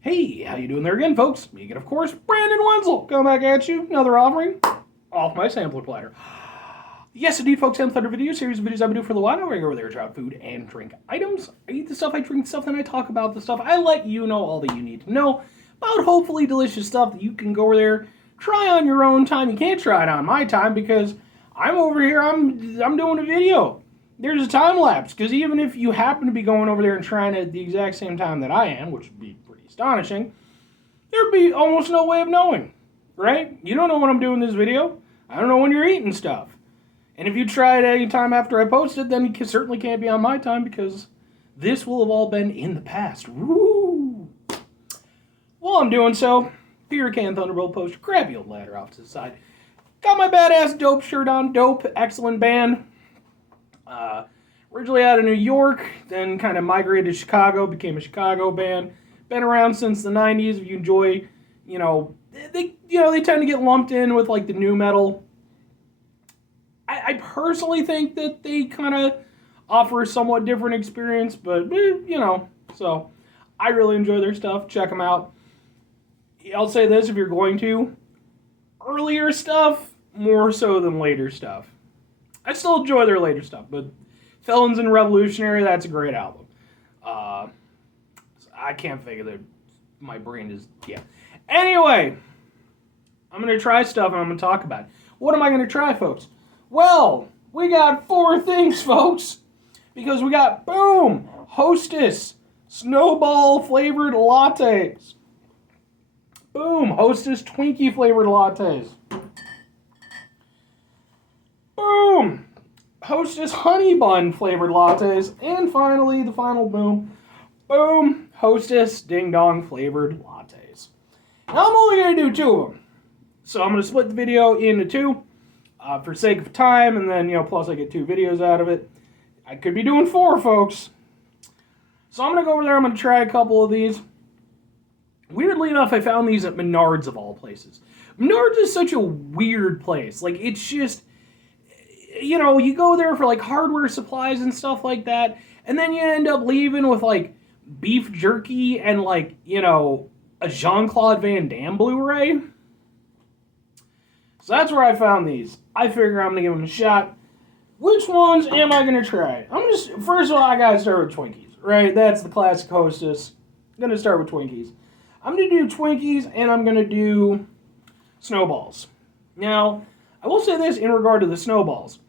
Hey, how you doing there again, folks? Me again, of course, Brandon Wenzel. Come back at you, another offering off my sampler platter. Yes, indeed, folks, sampler platter video series of videos I've been doing for a while now. I go over there, try out food and drink items. I eat the stuff, I drink the stuff, then I talk about the stuff. I let you know all that you need to know about hopefully delicious stuff that you can go over there, try on your own time. You can't try it on my time because I'm over here, I'm doing a video. There's a time lapse, because even if you happen to be going over there and trying it at the exact same time that I am, which would be pretty astonishing, there'd be almost no way of knowing, right? You don't know when I'm doing this video. I don't know when you're eating stuff. And if you try it any time after I post it, then you certainly can't be on my time, because this will have all been in the past. Woo! While I'm doing so, beer can Thunderbolt poster, grab your ladder off to the side. Got my badass dope shirt on, dope, excellent band. Originally out of New York, then kind of migrated to Chicago, became a Chicago band. Been around since the 90s. If you enjoy, they tend to get lumped in with like the new metal. I personally think that they kind of offer a somewhat different experience, but so I really enjoy their stuff. Check them out. I'll say this: if you're going to, earlier stuff more so than later stuff. I still enjoy their later stuff, but Felons and Revolutionary, that's a great album. I can't think of it. My brain is, yeah. Anyway, I'm going to try stuff and I'm going to talk about it. What am I going to try, folks? Well, we got 4 things, folks. Because we got, boom, Hostess Snowball flavored lattes. Boom, Hostess Twinkie flavored lattes. Boom! Hostess Honey Bun flavored lattes. And finally, the final boom. Boom! Hostess Ding Dong flavored lattes. Now I'm only going to do 2 of them. So I'm going to split the video into 2 for sake of time. And then, plus I get 2 videos out of it. I could be doing 4, folks. So I'm going to go over there. I'm going to try a couple of these. Weirdly enough, I found these at Menards of all places. Menards is such a weird place. Like, it's just... you go there for like hardware supplies and stuff like that, and then you end up leaving with like beef jerky and like, a Jean-Claude Van Damme Blu-ray. So that's where I found these. I figure I'm gonna give them a shot. Which ones am I gonna try? First of all, I gotta start with Twinkies, right? That's the classic Hostess. I'm gonna start with Twinkies. I'm gonna do Twinkies and I'm gonna do Snowballs. Now, I will say this in regard to the Snowballs.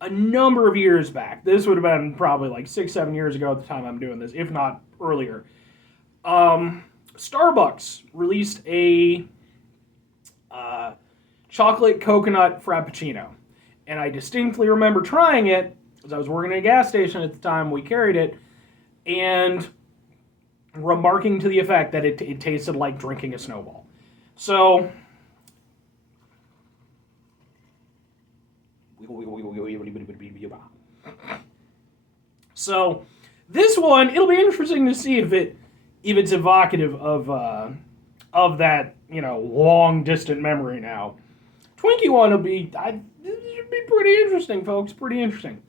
A number of years back, this would have been probably like 6-7 years ago at the time I'm doing this, if not earlier, Starbucks released a chocolate coconut frappuccino. And I distinctly remember trying it, because I was working at a gas station at the time we carried it, and remarking to the effect that it tasted like drinking a Snowball. So... So, this one, it'll be interesting to see if it's evocative of that, long distant memory now. Twinkie one will be, it should be pretty interesting, folks, pretty interesting.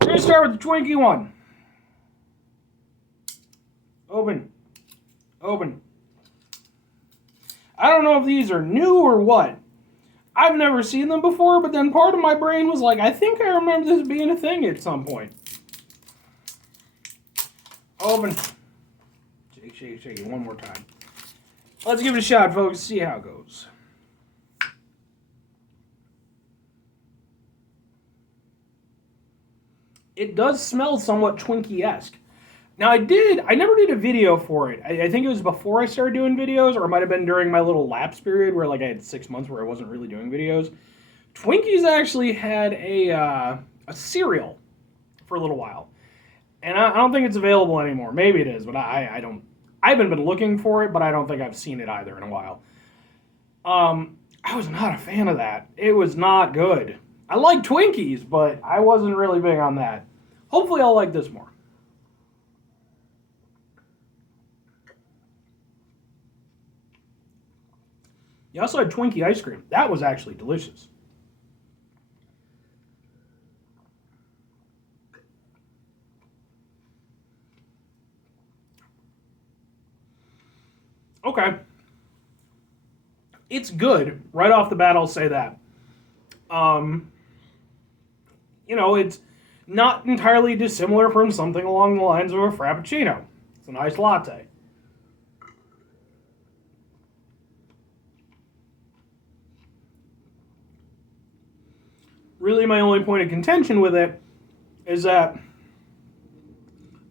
We're going to start with the Twinkie one. Open. I don't know if these are new or what. I've never seen them before, but then part of my brain was like, I think I remember this being a thing at some point. Open. Shake it one more time. Let's give it a shot, folks. See how it goes. It does smell somewhat Twinkie-esque. Now, I never did a video for it. I think it was before I started doing videos, or it might have been during my little lapse period where like I had 6 months where I wasn't really doing videos. Twinkies actually had a cereal for a little while. And I don't think it's available anymore. Maybe it is, but I haven't been looking for it, but I don't think I've seen it either in a while. I was not a fan of that. It was not good. I like Twinkies, but I wasn't really big on that. Hopefully I'll like this more. You also had Twinkie ice cream. That was actually delicious. Okay. It's good. Right off the bat, I'll say that. Um, it's not entirely dissimilar from something along the lines of a Frappuccino. It's a nice latte. Really, my only point of contention with it is that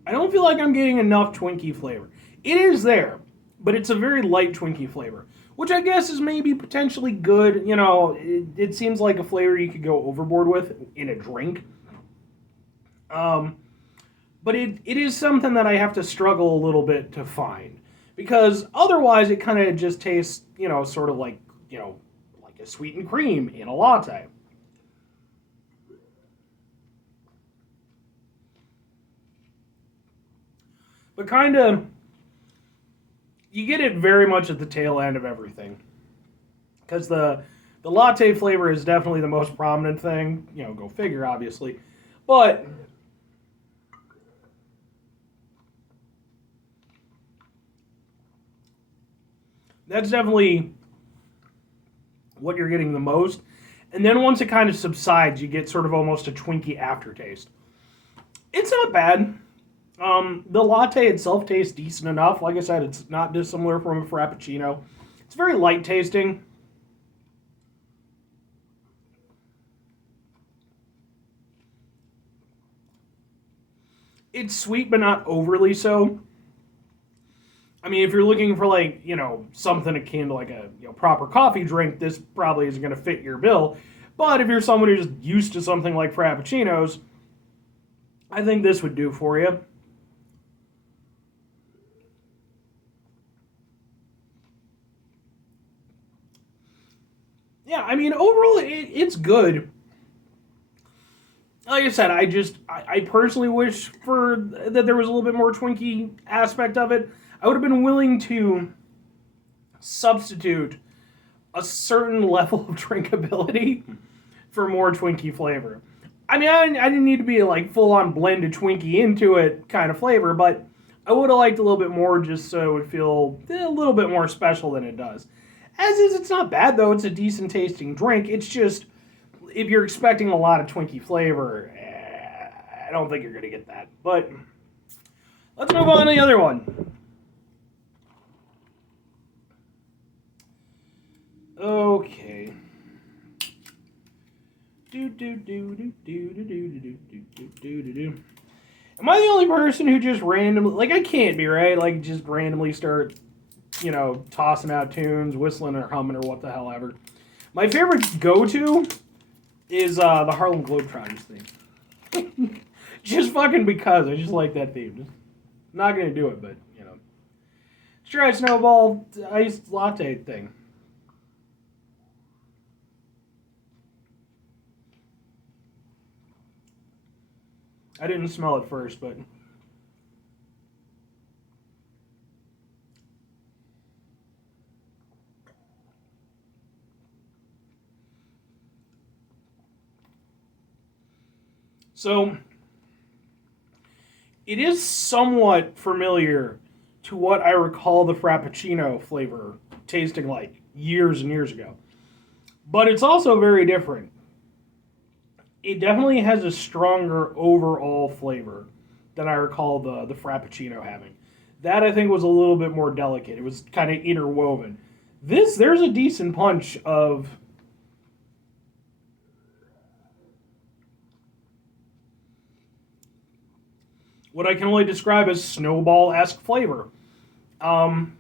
I don't feel like I'm getting enough Twinkie flavor. It is there, but it's a very light Twinkie flavor, which I guess is maybe potentially good. It seems like a flavor you could go overboard with in a drink. Um, but it is something that I have to struggle a little bit to find because otherwise it kind of just tastes, sort of like, like a sweetened cream in a latte. But kind of, you get it very much at the tail end of everything. Because the latte flavor is definitely the most prominent thing. Go figure, obviously. But that's definitely what you're getting the most. And then once it kind of subsides, you get sort of almost a Twinkie aftertaste. It's not bad. The latte itself tastes decent enough. Like I said, it's not dissimilar from a Frappuccino. It's very light tasting. It's sweet, but not overly so. I mean, if you're looking for something akin to like a proper coffee drink, this probably isn't going to fit your bill. But if you're someone who's just used to something like Frappuccinos, I think this would do for you. Yeah, I mean, overall, it's good. Like I said, I personally wish for that there was a little bit more Twinkie aspect of it. I would have been willing to substitute a certain level of drinkability for more Twinkie flavor. I mean, I didn't need to be like full on blended Twinkie into it kind of flavor, but I would have liked a little bit more just so it would feel a little bit more special than it does. As is, it's not bad though. It's a decent tasting drink. It's just if you're expecting a lot of Twinkie flavor, I don't think you're gonna get that. But let's move on to the other one. Okay. Am I the only person who just randomly, I can't be, right? Just randomly start, tossing out tunes, whistling or humming or what the hell ever. My favorite go-to is the Harlem Globetrotters theme. Just fucking because. I just like that theme. Just not going to do it, but, Let's try Snowball iced latte thing. I didn't smell it first, but... So, it is somewhat familiar to what I recall the Frappuccino flavor tasting like years and years ago. But it's also very different. It definitely has a stronger overall flavor than I recall the Frappuccino having. That I think was a little bit more delicate. It was kind of interwoven. There's a decent punch of what I can only describe as Snowball-esque flavor. Um,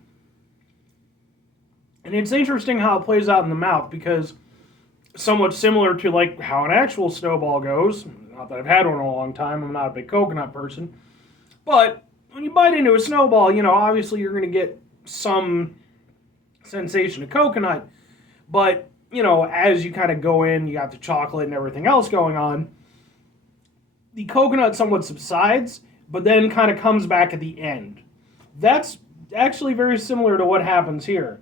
and it's interesting how it plays out in the mouth because somewhat similar to how an actual Snowball goes. Not that I've had one in a long time. I'm not a big coconut person. But when you bite into a Snowball, obviously you're going to get some sensation of coconut. But, as you kind of go in, you got the chocolate and everything else going on. The coconut somewhat subsides, but then kind of comes back at the end. That's actually very similar to what happens here.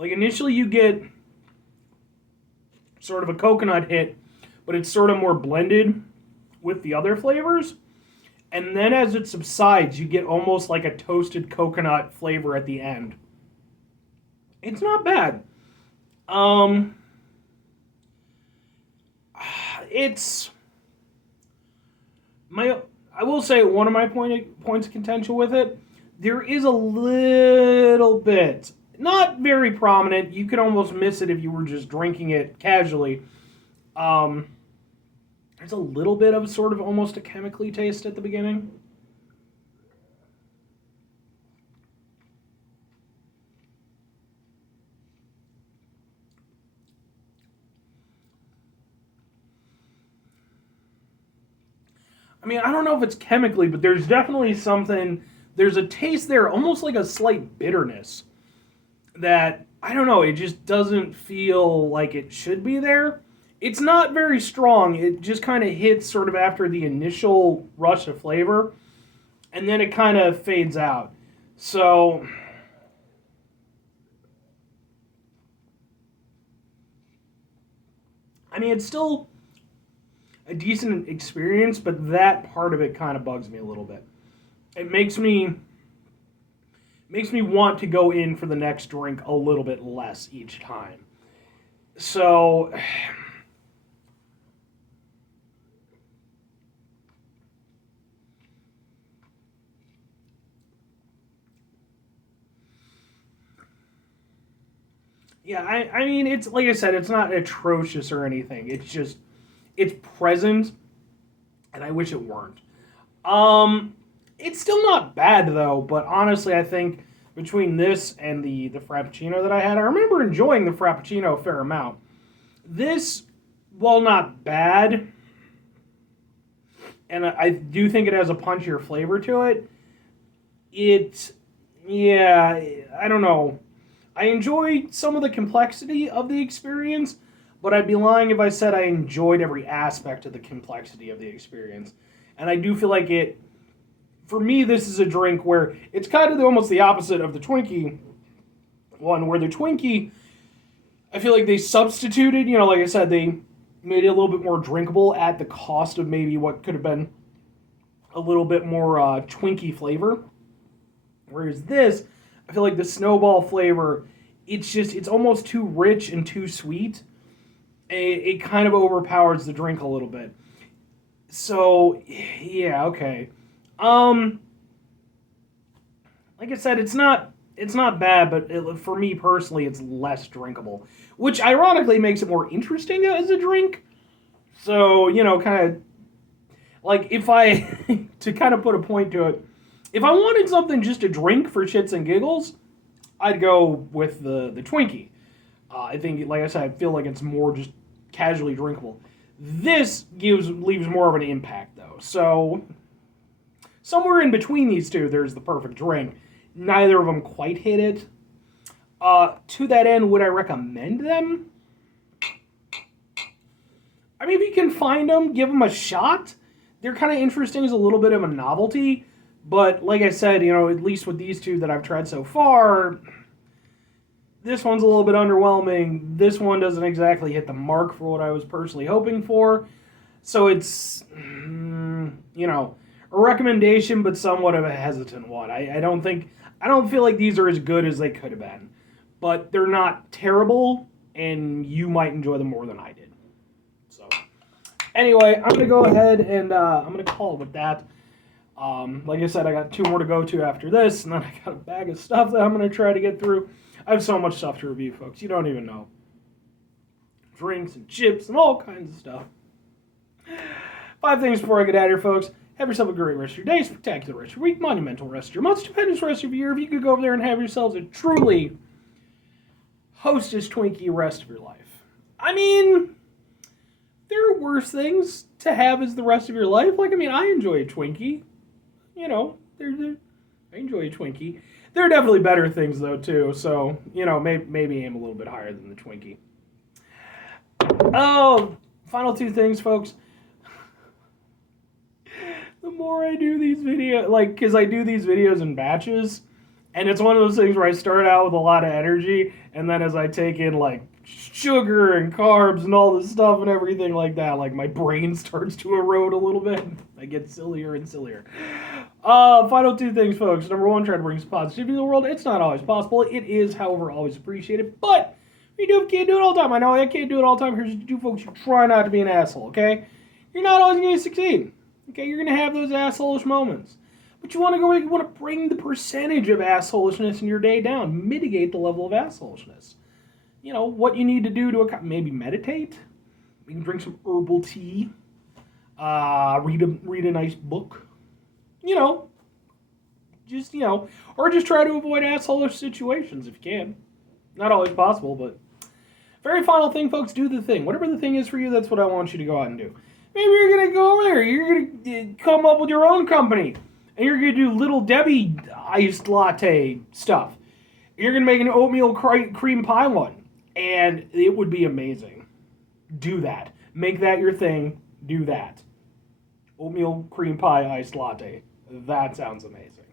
Initially you get sort of a coconut hit, but it's sort of more blended with the other flavors. And then as it subsides, you get almost like a toasted coconut flavor at the end. It's not bad. It's I will say one of my points of contention with it. There is a little bit, not very prominent. You could almost miss it if you were just drinking it casually. There's a little bit of sort of almost a chemically taste at the beginning. I mean, I don't know if it's chemically, but there's definitely something, there's a taste there, almost like a slight bitterness that, I don't know, it just doesn't feel like it should be there. It's not very strong. It just kind of hits sort of after the initial rush of flavor, and then it kind of fades out. So, I mean, it's still a decent experience, but that part of it kind of bugs me a little bit. It makes me want to go in for the next drink a little bit less each time. So, yeah, I mean, it's like I said, it's not atrocious or anything. It's just, it's present, and I wish it weren't. It's still not bad though, but honestly, I think between this and the Frappuccino that I had, I remember enjoying the Frappuccino a fair amount. This, while not bad, and I do think it has a punchier flavor to it, yeah, I don't know. I enjoy some of the complexity of the experience, but I'd be lying if I said I enjoyed every aspect of the complexity of the experience. And I do feel like it, for me, this is a drink where it's kind of almost the opposite of the Twinkie one, where the Twinkie, I feel like they substituted, like I said, they made it a little bit more drinkable at the cost of maybe what could have been a little bit more Twinkie flavor. Whereas this, I feel like the Snowball flavor, it's almost too rich and too sweet. It kind of overpowers the drink a little bit. So, yeah, okay. Like I said, it's not bad, but for me personally, it's less drinkable, which ironically makes it more interesting as a drink. So, kind of like if I to kind of put a point to it, if I wanted something just to drink for shits and giggles, I'd go with the Twinkie. I think, like I said, I feel like it's more just casually drinkable. This leaves more of an impact, though. So, somewhere in between these two, there's the perfect drink. Neither of them quite hit it. To that end, would I recommend them? I mean, if you can find them, give them a shot. They're kind of interesting as a little bit of a novelty. But like I said, at least with these two that I've tried so far, this one's a little bit underwhelming. This one doesn't exactly hit the mark for what I was personally hoping for. So it's, a recommendation, but somewhat of a hesitant one. I don't feel like these are as good as they could have been. But they're not terrible, and you might enjoy them more than I did. So, anyway, I'm going to go ahead and I'm going to call it with that. Like I said, I got 2 more to go to after this, and then I got a bag of stuff that I'm going to try to get through. I have so much stuff to review, folks. You don't even know. Drinks and chips and all kinds of stuff. 5 things before I get out of here, folks. Have yourself a great rest of your day, spectacular rest of your week, monumental rest of your month, stupendous rest of your year. If you could go over there and have yourselves a truly Hostess Twinkie rest of your life. I mean, there are worse things to have as the rest of your life. I enjoy a Twinkie. I enjoy a Twinkie. There are definitely better things, though, too. So, maybe aim a little bit higher than the Twinkie. Oh, final 2 things, folks. The more I do these videos, because I do these videos in batches, and it's one of those things where I start out with a lot of energy, and then as I take in, sugar and carbs and all this stuff and everything like that. Like, my brain starts to erode a little bit. I get sillier and sillier. Final two things, folks. Number one, try to bring some positivity to the world. It's not always possible. It is, however, always appreciated. But can't do it all the time. I know I can't do it all the time. Here's what you do, folks. You try not to be an asshole, okay? You're not always going to succeed. Okay, you're going to have those asshole-ish moments. But you want to bring the percentage of assholishness in your day down. Mitigate the level of assholishness. You know, what you need to do to maybe meditate. You can drink some herbal tea. Read a nice book. You know, or just try to avoid asshole-ish situations if you can. Not always possible, but very final thing, folks, do the thing. Whatever the thing is for you, that's what I want you to go out and do. Maybe you're going to go over there. You're going to come up with your own company. And you're going to do Little Debbie iced latte stuff. You're going to make an oatmeal cream pie one. And it would be amazing. Do that. Make that your thing. Do that. Oatmeal cream pie iced latte. That sounds amazing.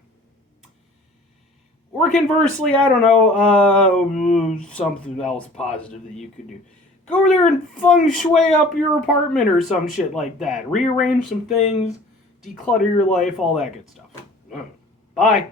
Or conversely, I don't know, something else positive that you could do. Go over there and feng shui up your apartment or some shit like that. Rearrange some things, declutter your life, all that good stuff. Bye.